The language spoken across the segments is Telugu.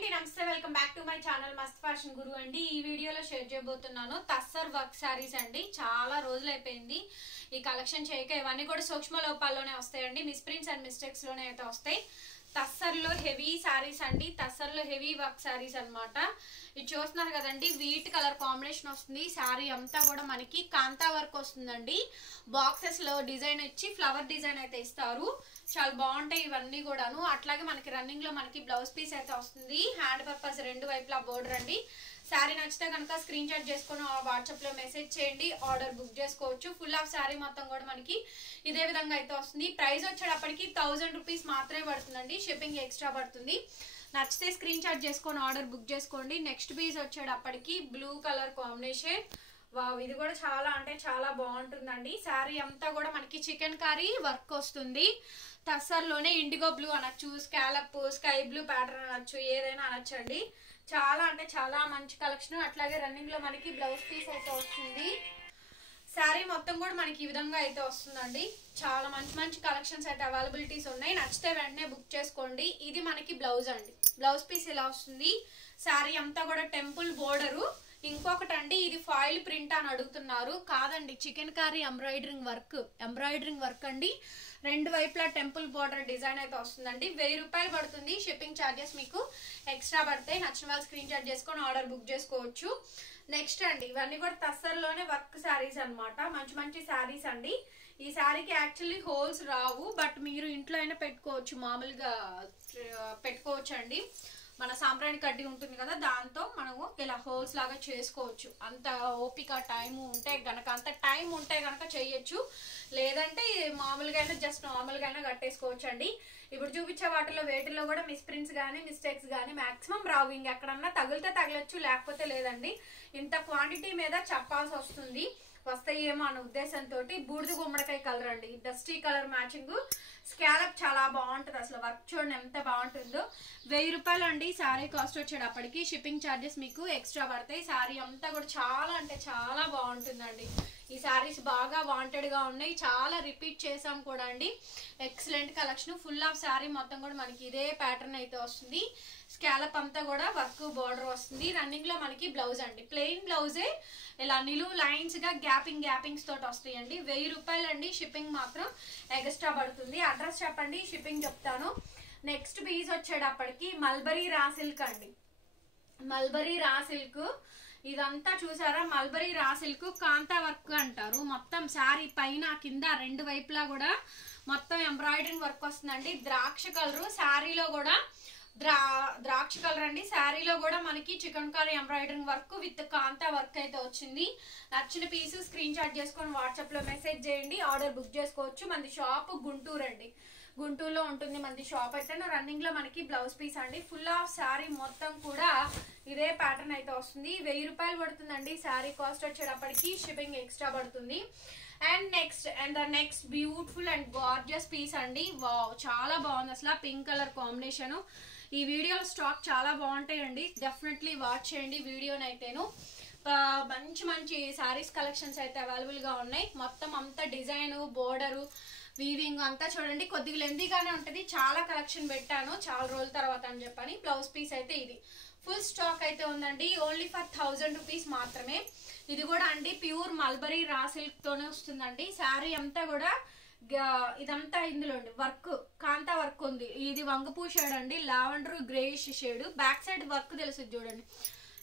అండి నమస్తే welcome back to my channel మస్త్ ఫ్యాషన్ గురు అండి. ఈ వీడియోలో షేర్ చేయబోతున్నాను టస్సర్ వర్క్ సారీస్ అండి. చాలా రోజులు అయిపోయింది ఈ కలెక్షన్ చేయక. ఇవన్నీ కూడా సూక్ష్మ లోపాల్లోనే వస్తాయండి, మిస్ప్రింట్స్ అండ్ మిస్టేక్స్ లోనే అయితే వస్తాయి. టస్సర్లో హెవీ సారీస్ అండి, టస్సర్లో హెవీ వర్క్ సారీస్ అనమాట. ఇది చూస్తున్నారు కదండి, వీట్ కలర్ కాంబినేషన్ వస్తుంది. శారీ అంతా కూడా మనకి కాంతా వర్క్ వస్తుందండి. బాక్సెస్ లో డిజైన్ ఇచ్చి ఫ్లవర్ డిజైన్ అయితే ఇస్తారు. చాలా బాగుంటాయి ఇవన్నీ కూడాను. అట్లాగే మనకి రన్నింగ్ లో మనకి బ్లౌజ్ పీస్ అయితే వస్తుంది. హ్యాండ్ పర్పస్ రెండు వైపులా బోర్డర్ అండి. శారీ నచ్చితే కనుక స్క్రీన్ షాట్ చేసుకుని వాట్సాప్ లో మెసేజ్ చేయండి, ఆర్డర్ బుక్ చేసుకోవచ్చు. ఫుల్ ఆఫ్ శారీ మొత్తం కూడా మనకి ఇదే విధంగా అయితే వస్తుంది. ప్రైస్ వచ్చేటప్పటికి 1000 రూపీస్ మాత్రమే పడుతుందండి, షిప్పింగ్ ఎక్స్ట్రా పడుతుంది. నచ్చితే స్క్రీన్ షాట్ చేసుకొని ఆర్డర్ బుక్ చేసుకోండి. నెక్స్ట్ పీస్ వచ్చేటప్పటికి బ్లూ కలర్ కాంబినేషన్. వావ్, ఇది కూడా చాలా అంటే చాలా బాగుంటుందండి. శారీ అంతా కూడా మనకి చికెన్ కర్రీ వర్క్ వస్తుంది. టస్సర్లోనే ఇండిగో బ్లూ అనొచ్చు, స్కాలప్ స్కై బ్లూ ప్యాటర్న్ అనొచ్చు, ఏదైనా అనొచ్చండి. చాలా అంటే చాలా మంచి కలెక్షన్. అట్లాగే రన్నింగ్ లో మనకి బ్లౌజ్ పీస్ అయితే వస్తుంది. శారీ మొత్తం కూడా మనకి ఈ విధంగా అయితే వస్తుందండి. చాలా మంచి మంచి కలెక్షన్స్ అయితే అవైలబిలిటీస్ ఉన్నాయి. నచ్చితే వెంటనే బుక్ చేసుకోండి. ఇది మనకి బ్లౌజ్ అండి, బ్లౌజ్ పీస్ ఇలా వస్తుంది. శారీ అంతా కూడా టెంపుల్ బోర్డరు. ఇంకొకటి అండి, ఇది ఫాయిల్ ప్రింట్ అని అడుగుతున్నారు. కాదండి, చికెన్ కర్రీ ఎంబ్రాయిడరింగ్ వర్క్ అండి. రెండు వైపులా టెంపుల్ బోర్డర్ డిజైన్ అయితే వస్తుందండి. 1000 రూపాయలు పడుతుంది. షిప్పింగ్ ఛార్జెస్ మీకు ఎక్స్ట్రా పడతాయి. నచ్చిన వాళ్ళు స్క్రీన్ షాట్ చేసుకొని ఆర్డర్ బుక్ చేసుకోవచ్చు. నెక్స్ట్ అండి, ఇవన్నీ కూడా టస్సర్లోనే వర్క్ శారీస్ అనమాట. మంచి మంచి శారీస్ అండి. ఈ శారీకి యాక్చువల్లీ హోల్స్ రావు, బట్ మీరు ఇంట్లో అయినా పెట్టుకోవచ్చు, మామూలుగా పెట్టుకోవచ్చు అండి. మన సాంబ్రాణి కడ్డీ ఉంటుంది కదా, దాంతో మనము ఇలా హోల్స్ లాగా చేసుకోవచ్చు. అంత ఓపిక టైం ఉంటే గనక, అంత టైం ఉంటే గనక చేయొచ్చు. లేదంటే మామూలుగా అయినా జస్ట్ నార్మల్గా అయినా కట్టేసుకోవచ్చు అండి. ఇప్పుడు చూపించే వాటిలో వేటిల్లో కూడా మిస్ప్రింట్స్ కానీ మిస్టేక్స్ కానీ మాక్సిమం రావు. ఇంకెక్కడన్నా తగిలితే తగలొచ్చు, లేకపోతే లేదండి. ఇంత క్వాంటిటీ మీద చెప్పాల్సి వస్తుంది, వస్తాయేమో అన్న ఉద్దేశంతో. బూడిద గుమ్మడికాయ కలర్ అండి, డస్టీ కలర్ మ్యాచింగ్. స్కాలప్ చాలా బాగుంటుంది, అసలు వర్క్ చూడండి ఎంత బాగుంటుందో. 1000 రూపాయలు అండి శారీ కాస్ట్ వచ్చేటప్పటికి. షిప్పింగ్ ఛార్జెస్ మీకు ఎక్స్ట్రా పడతాయి. శారీ అంతా కూడా చాలా అంటే చాలా బాగుంటుందండి. ఈ శారీస్ బాగా వాంటెడ్ గా ఉన్నాయి, చాలా రిపీట్ చేసాం కూడా అండి. Excellent collection. Full of sari మొత్తం కూడా మనకి ఇదే ప్యాటర్న్ అయితే వస్తుంది. స్కాలప్ అంతా కూడా వర్క్ బోర్డర్ వస్తుంది. రన్నింగ్ లో మనకి బ్లౌజ్ అండి, ప్లెయిన్ బ్లౌజే ఇలా నిలువు లైన్స్ గా గ్యాపింగ్స్ తోటి వస్తాయండి. 1000 రూపాయలు అండి. షిప్పింగ్ మాత్రం ఎక్స్ట్రా పడుతుంది. అడ్రస్ చెప్పండి, షిప్పింగ్ చెప్తాను. నెక్స్ట్ పీస్ వచ్చేటప్పటికి మల్బరీ రా సిల్క్ అండి. మల్బరీ రా సిల్క్ ఇదంతా చూసారా, మల్బరీ రా సిల్క్ కాంతా వర్క్ అంటారు. మొత్తం శారీ పైన కింద రెండు వైపులా కూడా మొత్తం ఎంబ్రాయిడరింగ్ వర్క్ వస్తుందండి. ద్రాక్ష కలరు శారీలో కూడా ద్రాక్ష కలర్ అండి. శారీలో కూడా మనకి chikankari embroidering work with kantha work అయితే వచ్చింది. నచ్చిన పీసు స్క్రీన్ షాట్ చేసుకొని వాట్సాప్ లో మెసేజ్ చేయండి, ఆర్డర్ బుక్ చేసుకోవచ్చు. మనది షాప్ గుంటూరు అండి, గుంటూరులో ఉంటుంది మనది షాప్ అయితే. రన్నింగ్ లో మనకి బ్లౌజ్ పీస్ అండి. ఫుల్ ఆఫ్ శారీ మొత్తం కూడా ఇదే ప్యాటర్న్ అయితే వస్తుంది. 1000 రూపాయలు పడుతుందండి శారీ కాస్ట్ వచ్చేటప్పటికి. షిప్పింగ్ ఎక్స్ట్రా పడుతుంది. And the next beautiful and gorgeous piece అండి. వావ్, చాలా బాగుంది అసలు. Pink colour combination. ఈ వీడియోలో స్టాక్ చాలా బాగుంటాయండి, డెఫినెట్లీ వాచ్ చేయండి వీడియోని అయితేను. మంచి మంచి శారీస్ కలెక్షన్స్ అయితే అవైలబుల్ గా ఉన్నాయి. మొత్తం అంతా డిజైన్ బోర్డరు వీవింగ్ అంతా చూడండి. కొద్దిగా లెందీగానే ఉంటుంది, చాలా కలెక్షన్ పెట్టాను చాలా రోజుల తర్వాత అని చెప్పని. బ్లౌజ్ పీస్ అయితే ఇది ఫుల్ స్టాక్ అయితే ఉందండి. ఓన్లీ ఫర్ 1000 రూపీస్ మాత్రమే. ఇది కూడా అండి ప్యూర్ మల్బరీ రా సిల్క్ తోనే వస్తుందండి. శారీ అంతా కూడా ఇదంతా ఇందులో వర్క్ కాంతా వర్క్ ఉంది. ఇది వంగపూ షేడ్ అండి, lavender greyish shade. Back side work తెలుస్తుంది చూడండి,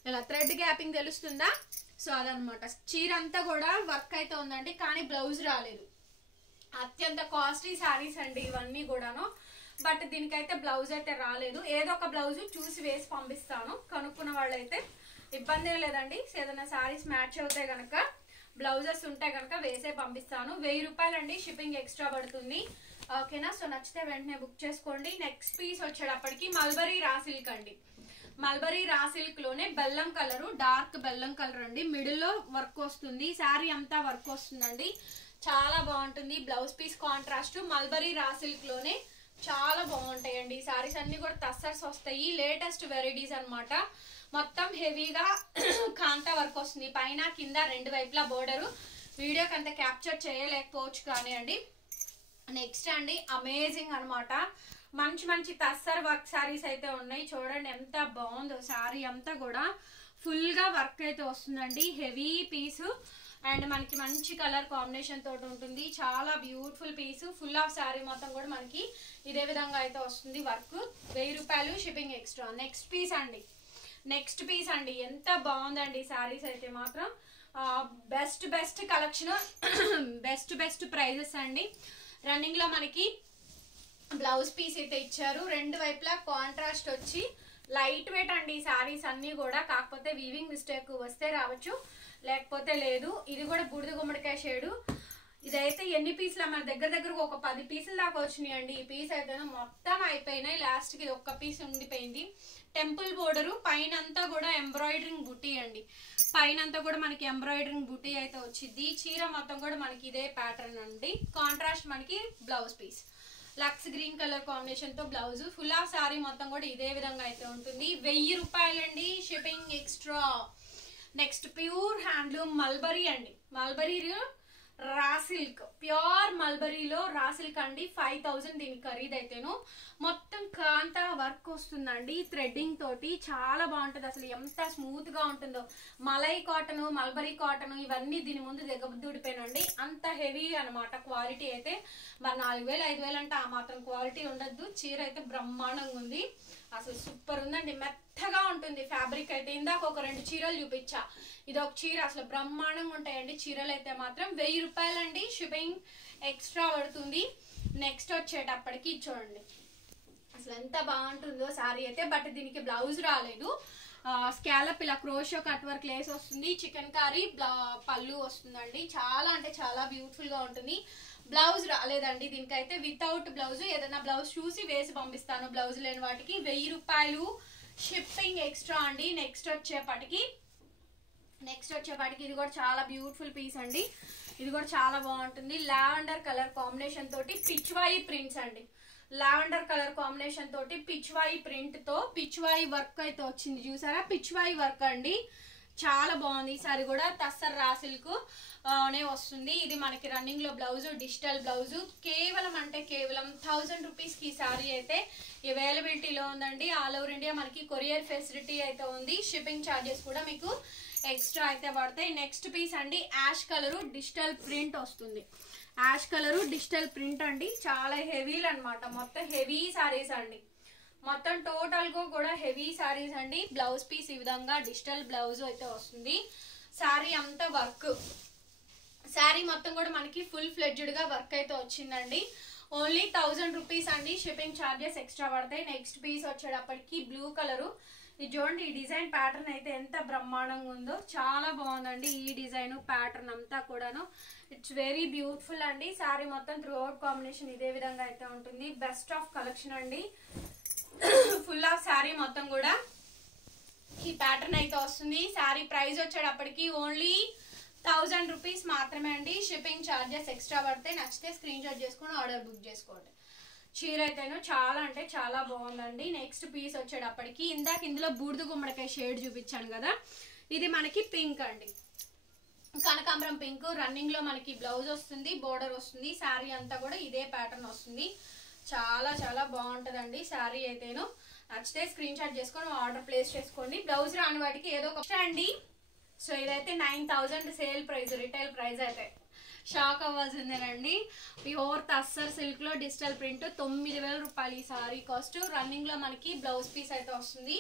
ఇలా థ్రెడ్ గ్యాపింగ్ తెలుస్తుందా. సో అదనమాట. చీర అంతా కూడా వర్క్ అయితే ఉందండి, కానీ బ్లౌజ్ రాలేదు. అత్యంత కాస్ట్లీ శారీస్ అండి ఇవన్నీ కూడాను, బట్ దీనికైతే బ్లౌజ్ అయితే రాలేదు. ఏదో ఒక బ్లౌజ్ చూసి వేసి పంపిస్తాను. కనుక్కున్న వాళ్ళైతే ఇబ్బంది లేదండి. ఏదైనా శారీస్ మ్యాచ్ అవుతాయి కనుక, బ్లౌజెస్ ఉంటే కనుక వేసే పంపిస్తాను. 1000 రూపాయలు అండి. షిప్పింగ్ ఎక్స్ట్రా పడుతుంది. ఓకేనా, సో నచ్చితే వెంటనే బుక్ చేసుకోండి. నెక్స్ట్ పీస్ వచ్చేటప్పటికి మల్బరీ రా సిల్క్ అండి. మల్బరీ రా సిల్క్ లోనే బెల్లం కలరు, డార్క్ బెల్లం కలర్ అండి. మిడిల్ లో వర్క్ వస్తుంది, శారీ అంతా వర్క్ వస్తుందండి. చాలా బాగుంటుంది. Blouse piece contrast. Mulberry raw silk లోనే చాలా బాగుంటాయండి. ఈ శారీస్ అన్ని కూడా టస్సర్స్ వస్తాయి, లేటెస్ట్ వెరైటీస్ అనమాట. మొత్తం హెవీగా కాంతా వర్క్ వస్తుంది, పైన కింద రెండు వైపులా బోర్డరు. వీడియోకి అంత క్యాప్చర్ చేయలేకపోవచ్చు కానీ అండి. నెక్స్ట్ అండి అమేజింగ్ అనమాట. మంచి మంచి తస్సర్ వర్క్ సారీస్ అయితే ఉన్నాయి. చూడండి ఎంత బాగుందో సారీ అంతా కూడా ఫుల్ గా వర్క్ అయితే వస్తుందండి. హెవీ పీసు అండ్ మనకి మంచి కలర్ కాంబినేషన్ తోటి ఉంటుంది. చాలా beautiful piece. Full of sari మొత్తం కూడా మనకి ఇదే విధంగా అయితే వస్తుంది. వర్క్ 1000 రూపాయలు, షిప్పింగ్ ఎక్స్ట్రా. నెక్స్ట్ పీస్ అండి ఎంత బాగుందండి శారీస్ అయితే మాత్రం. బెస్ట్ కలెక్షన్, బెస్ట్ ప్రైజెస్ అండి. రన్నింగ్ లో మనకి బ్లౌజ్ పీస్ అయితే ఇచ్చారు. రెండు వైపులా కాంట్రాస్ట్ వచ్చి లైట్ వెయిట్ అండి శారీస్ అన్ని కూడా. కాకపోతే వీవింగ్ మిస్టేక్ వస్తే రావచ్చు, లేకపోతే లేదు. ఇది కూడా బూడిద గుమ్మడికాయ షేడు. ఇదైతే ఎన్ని పీసులు మన దగ్గర ఒక 10 పీసులు దాకా వచ్చినాయి అండి. ఈ పీస్ అయితే మొత్తం అయిపోయినాయి. లాస్ట్ కి ఇది ఒక్క పీస్ ఉండిపోయింది. టెంపుల్ బోర్డరు, పైన అంతా కూడా ఎంబ్రాయిడరింగ్ బుటీ అండి. పైన అంతా కూడా మనకి ఎంబ్రాయిడరింగ్ బుటీ అయితే వచ్చింది. చీర మొత్తం కూడా మనకి ఇదే ప్యాటర్న్ అండి. కాంట్రాస్ట్ మనకి బ్లౌజ్ పీస్ లక్స్ గ్రీన్ కలర్ కాంబినేషన్ తో బ్లౌజ్. ఫుల్ ఆఫ్ సారీ మొత్తం కూడా ఇదే విధంగా అయితే ఉంటుంది. 1000 రూపాయలండి, shipping extra. Next pure handloom mulberry అండి. మల్బరీ రా సిల్క్, ప్యూర్ మల్బరీలో రా సిల్క్ అండి. 5000 దీని ఖరీదు అయితేను. మొత్తం కాంతా వర్క్ వస్తుందండి థ్రెడ్డింగ్ తోటి. చాలా బాగుంటుంది అసలు. ఎంత స్మూత్ గా ఉంటుందో. మలై కాటన్, మల్బరీ కాటన్ ఇవన్నీ దీని ముందు దిగబుద్దుడిపోయినండి. అంత హెవీ అనమాట క్వాలిటీ అయితే. మరి 4000 5000 అంటే ఆ మాత్రం క్వాలిటీ ఉండద్దు. చీర అయితే బ్రహ్మాండంగా ఉంది అసలు. సూపర్ ఉందండి. మెత్తగా ఉంటుంది ఫ్యాబ్రిక్ అయితే. ఇందాక ఒక 2 చీరలు చూపించా. ఇది ఒక చీర అసలు బ్రహ్మాండంగా ఉంటాయండి చీరలు అయితే మాత్రం. 1000 రూపాయలండి, షిప్పింగ్ ఎక్స్ట్రా పడుతుంది. నెక్స్ట్ వచ్చేటప్పటికి చూడండి అసలు ఎంత బాగుంటుందో శారీ అయితే. బట్ దీనికి బ్లౌజ్ రాలేదు. స్కాలప్ ఇలా క్రోషో కట్ వర్క్ లేస్ వస్తుంది. చికెన్ కారీ పళ్ళు వస్తుందండి. చాలా అంటే చాలా బ్యూటిఫుల్ గా ఉంటుంది. బ్లౌజ్ రాలేదండి దీనికైతే. వితౌట్ బ్లౌజ్ ఏదైనా బ్లౌజ్ చూసి వేసి పంపిస్తాను. బ్లౌజ్ లేని వాటికి 1000 రూపాయలు, షిప్పింగ్ ఎక్స్ట్రా అండి. నెక్స్ట్ వచ్చేపటికి ఇది కూడా చాలా బ్యూటిఫుల్ పీస్ అండి. ఇది కూడా చాలా బాగుంటుంది. లావెండర్ కలర్ కాంబినేషన్ తోటి పిచ్వాయి ప్రింట్స్ అండి. లావెండర్ కలర్ కాంబినేషన్ తోటి పిచ్వాయి ప్రింట్ తో పిచ్వాయి వర్క్ అయితే వచ్చింది. చూసారా పిచ్వాయి వర్క్ అండి. చాలా బాగుంది. ఈసారి కూడా తస్సర్ రా సిల్క్ నే వస్తుంది. ఇది మనకి రన్నింగ్ లో బ్లౌజ్, డిజిటల్ బ్లౌజ్. కేవలం 1000 రూపీస్ కి సారీ అయితే అవైలబిలిటీలో ఉందండి. ఆల్ ఓవర్ ఇండియా మనకి కొరియర్ ఫెసిలిటీ అయితే ఉంది. షిప్పింగ్ ఛార్జెస్ కూడా మీకు ఎక్స్ట్రా అయితే పడతాయి. నెక్స్ట్ పీస్ అండి యాష్ కలరు డిజిటల్ ప్రింట్ వస్తుంది. యాష్ కలరు డిజిటల్ ప్రింట్ అండి. చాలా హెవీలు అనమాట. మొత్తం హెవీ సారీస్ అండి. మొత్తం టోటల్ గా కూడా హెవీ సారీస్ అండి. బ్లౌజ్ పీస్ ఈ విధంగా డిజిటల్ బ్లౌజ్ అయితే వస్తుంది. సారీ అంతా వర్క్. సారీ మొత్తం కూడా మనకి ఫుల్ ఫ్లెడ్జ్డ్ గా వర్క్ అయితే వచ్చిందండి. ఓన్లీ 1000 రూపీస్ అండి. షిప్పింగ్ ఛార్జెస్ ఎక్స్ట్రా పడతాయి. నెక్స్ట్ పీస్ వచ్చేటప్పటికి బ్లూ కలరు. ఇది చూడండి ఈ డిజైన్ ప్యాటర్న్ అయితే ఎంత బ్రహ్మాండంగా ఉందో. చాలా బాగుందండి ఈ డిజైన్ ప్యాటర్న్ అంతా కూడాను. ఇట్స్ వెరీ బ్యూటిఫుల్ అండి. సారీ మొత్తం త్రూ అవుట్ కాంబినేషన్ ఇదే విధంగా అయితే ఉంటుంది. బెస్ట్ ఆఫ్ కలెక్షన్ అండి. ఫుల్ ఆఫ్ సారీ మొత్తం కూడా ఈ ప్యాటర్న్ అయితే వస్తుంది. సారీ ప్రైస్ వచ్చేటప్పటికి ఓన్లీ 1000 రూపీస్ మాత్రమే అండి. షిప్పింగ్ ఛార్జెస్ ఎక్స్ట్రా పడితే నచ్చితే స్క్రీన్ షాట్ చేసుకుని ఆర్డర్ బుక్ చేసుకోండి. చీర అయితేను చాలా అంటే చాలా బాగుందండి. నెక్స్ట్ పీస్ వచ్చేటప్పటికి ఇందాక ఇందులో బూడిద గుమ్మడికాయ షేడ్ చూపించాను కదా, ఇది మనకి పింక్ అండి. కనకాంబరం పింక్. రన్నింగ్ లో మనకి బ్లౌజ్ వస్తుంది, బోర్డర్ వస్తుంది. శారీ అంతా కూడా ఇదే ప్యాటర్న్ వస్తుంది. చాలా చాలా బాగుంటదండి శారీ అయితేను. నచ్చితే స్క్రీన్ షాట్ చేసుకొని ఆర్డర్ ప్లేస్ చేసుకోండి. బ్లౌజ్ రాని వాటికి ఏదో ఒక అండి. సో ఇదైతే 9000 సేల్ ప్రైస్, రిటైల్ ప్రైస్ అయితే షాక్ అవ్వాల్సిందేనండి. ప్యూర్ తస్సర్ సిల్క్ లో డిజిటల్ ప్రింట్ 9000 రూపాయలు ఈ సారీ కాస్ట్. రన్నింగ్ లో మనకి బ్లౌజ్ పీస్ అయితే వస్తుంది.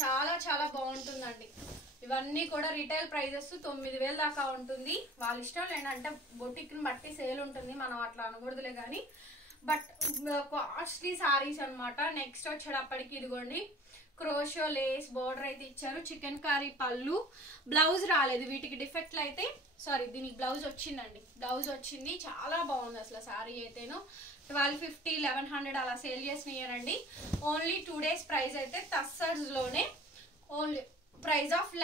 చాలా చాలా బాగుంటుందండి. ఇవన్నీ కూడా రిటైల్ ప్రైజెస్ 9000 దాకా ఉంటుంది. వాళ్ళ ఇష్టం లేదంటే బొటిక్ ని బట్టి సేల్ ఉంటుంది, మనం అట్లా అనకూడదులే కానీ. బట్ కాస్ట్లీ సారీస్ అనమాట. నెక్స్ట్ వచ్చేటప్పటికి ఇదిగోండి క్రోషో లేస్ బోర్డర్ అయితే ఇచ్చారు. చికెన్ కారీ పళ్ళు. బ్లౌజ్ రాలేదు వీటికి. డిఫెక్ట్లు అయితే సారీ దీనికి బ్లౌజ్ వచ్చిందండి. బ్లౌజ్ వచ్చింది. చాలా బాగుంది అసలు సారీ అయితేను. 1250 1100 అలా సేల్ చేసినారండి. ఓన్లీ 2 డేస్ ప్రైస్ అయితే తస్సర్స్ లోనే ఓన్లీ ప్రైస్ ఆఫ్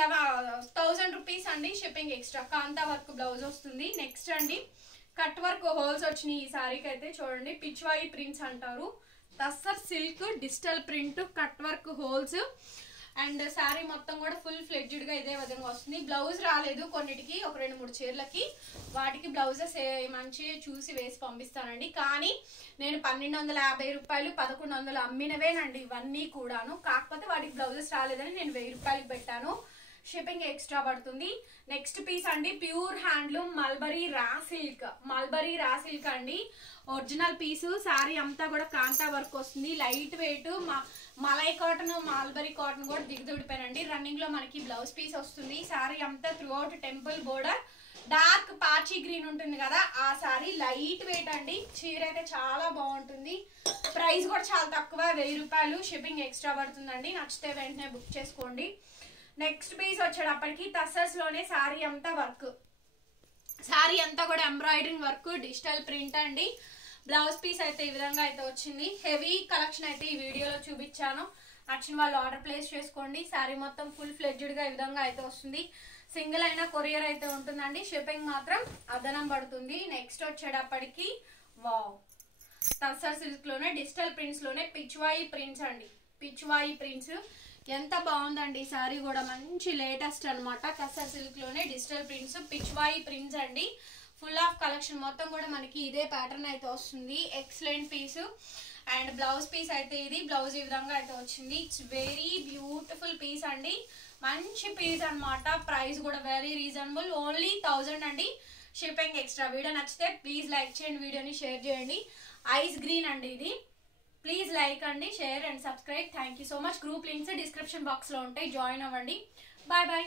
1000 రూపీస్ అండి. Shipping extra. Kantha work blouse వస్తుంది. నెక్స్ట్ అండి కట్ వర్క్ హోల్స్ వచ్చినాయి ఈ సారీకి అయితే. చూడండి పిచ్వాయి ప్రింట్స్ అంటారు. Tussar silk digital print cut work holes. And sari మొత్తం కూడా ఫుల్ ఫ్లెడ్జ్డ్ గా ఇదే విధంగా వస్తుంది. బ్లౌజ్ రాలేదు కొన్నిటికి, ఒక 2-3 చీరలకి, వాటికి బ్లౌజెస్ మంచిగా చూసి వేసి పంపిస్తానండి. కానీ నేను 1250 రూపాయలు 1100 అమ్మినవేనండి ఇవన్నీ కూడాను. కాకపోతే వాటికి బ్లౌజెస్ రాలేదని నేను 1000 రూపాయలకి పెట్టాను. షిప్పింగ్ ఎక్స్ట్రా పడుతుంది. నెక్స్ట్ పీస్ అండి, pure handloom mulberry raw silk అండి. Original piece. శారీ అంతా కూడా కాంతా వర్క్ వస్తుంది. Light weight malai cotton, mulberry cotton కూడా దిగుతుడిపోయానండి. రన్నింగ్ లో మనకి బ్లౌజ్ పీస్ వస్తుంది. శారీ అంతా through out temple border, dark పాచి గ్రీన్ ఉంటుంది కదా ఆ శారీ. లైట్ వెయిట్ అండి. చీర అయితే చాలా బాగుంటుంది. ప్రైస్ కూడా చాలా తక్కువ, 1000 రూపాయలు. షిప్పింగ్ ఎక్స్ట్రా పడుతుందండి. నచ్చితే వెంటనే బుక్ చేసుకోండి. నెక్స్ట్ పీస్ వచ్చేటప్పటికి టస్సర్స్ లోనే శారీ అంతా వర్క్, శారీ అంతా కూడా ఎంబ్రాయిడరింగ్ వర్క్, డిజిటల్ ప్రింట్ అండి. బ్లౌజ్ పీస్ అయితే ఈ విధంగా అయితే వచ్చింది. హెవీ కలెక్షన్ అయితే ఈ వీడియోలో చూపించాను. నచ్చిన వాళ్ళు ఆర్డర్ ప్లేస్ చేసుకోండి. శారీ మొత్తం ఫుల్ ఫ్లెడ్జ్డ్ గా ఈ విధంగా అయితే వస్తుంది. సింగిల్ అయినా కొరియర్ అయితే ఉంటుందండి. షిప్పింగ్ మాత్రం అదనం పడుతుంది. నెక్స్ట్ వచ్చేటప్పటికి వావ్, టస్సర్ సిల్క్ లోనే డిజిటల్ ప్రింట్స్ లోనే పిచ్వాయి ప్రింట్స్ అండి. పిచ్వాయి ప్రింట్స్ ఎంత బాగుందండి. శారీ కూడా మంచి లేటెస్ట్ అనమాట. టస్సర్ సిల్క్ లోనే డిజిటల్ ప్రింట్స్, పిచ్వాయి ప్రింట్స్ అండి. ఫుల్ ఆఫ్ కలెక్షన్ మొత్తం కూడా మనకి ఇదే ప్యాటర్న్ అయితే వస్తుంది. Excellent piece. And blouse piece అయితే ఇది, బ్లౌజ్ ఈ విధంగా అయితే వచ్చింది. ఇట్స్ వెరీ బ్యూటిఫుల్ పీస్ అండి. మంచి పీస్ అనమాట. ప్రైస్ కూడా వెరీ రీజనబుల్, ఓన్లీ 1000 అండి. Shipping extra. వీడియో నచ్చితే ప్లీజ్ లైక్ చేయండి, వీడియోని షేర్ చేయండి. ఐస్ గ్రీన్ అండి ఇది. ప్లీజ్ లైక్ అండి, share and subscribe. Thank you so much. Group links description box లో ఉంటాయి, జాయిన్ అవ్వండి. Bye bye.